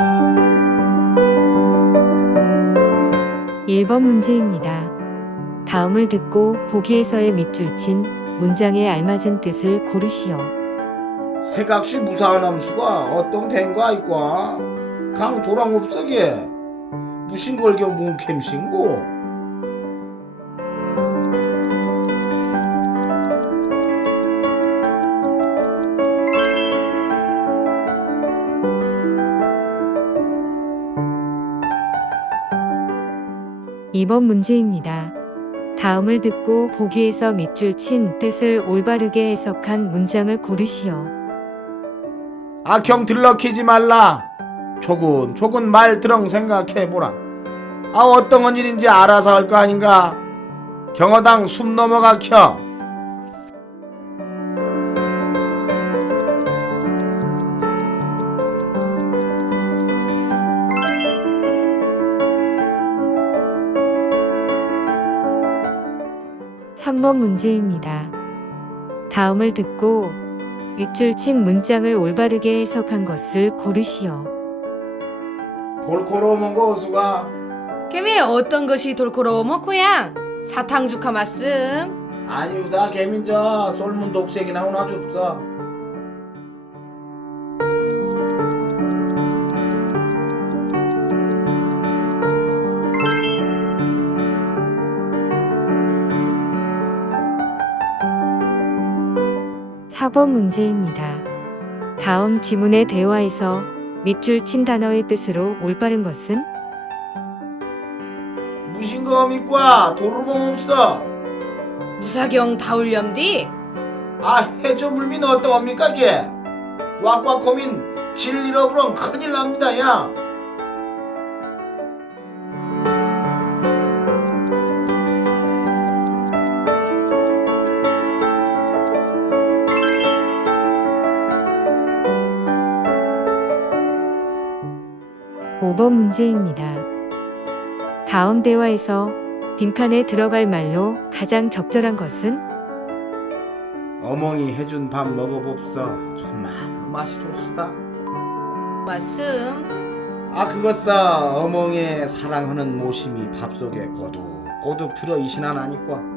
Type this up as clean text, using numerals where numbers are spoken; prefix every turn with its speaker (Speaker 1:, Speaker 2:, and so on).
Speaker 1: 1번 문제입니다. 다음을 듣고 보기에서의 밑줄 친 문장에 알맞은 뜻을 고르시오.
Speaker 2: 새각시 무사한 함수가 어떤 된가 있과 강 도랑옵석에 무신걸경 뭉캠신고
Speaker 1: 2번 문제입니다. 다음을 듣고 보기에서 밑줄 친 뜻을 올바르게 해석한 문장을 고르시오.
Speaker 2: 악형 들럭히지 말라. 조근조근 말 들엉 생각해보라. 어떤 일인지 알아서 할 거 아닌가. 경어당 숨 넘어가 켜.
Speaker 1: 삼 번 문제입니다. 다음을 듣고 밑줄 친 문장을 올바르게 해석한 것을 고르시오.
Speaker 2: 돌코로 거 어수가
Speaker 3: 개미 어떤 것이 돌코로 먹고야 사탕죽하 말씀.
Speaker 2: 아니우다 개민자 솔문 독색이 나오나 줍사.
Speaker 1: 사 번 문제입니다. 다음 지문의 대화에서 밑줄 친 단어의 뜻으로 올바른 것은?
Speaker 2: 무신검 있과 도루봉 없어.
Speaker 3: 무사경 다울렴디.
Speaker 2: 해저 물민 어떠합니까 이게. 왁왁코민 질 잃어버려 큰일 납니다 야.
Speaker 1: 오 번 문제입니다. 다음 대화에서 빈칸에 들어갈 말로 가장 적절한 것은?
Speaker 2: 어멍이 해준 밥 먹어봅서 정말 맛이 좋수다.
Speaker 3: 말씀.
Speaker 2: 그것사 어멍의 사랑하는 모심이 밥속에 고둑고둑 들어이시나 나니까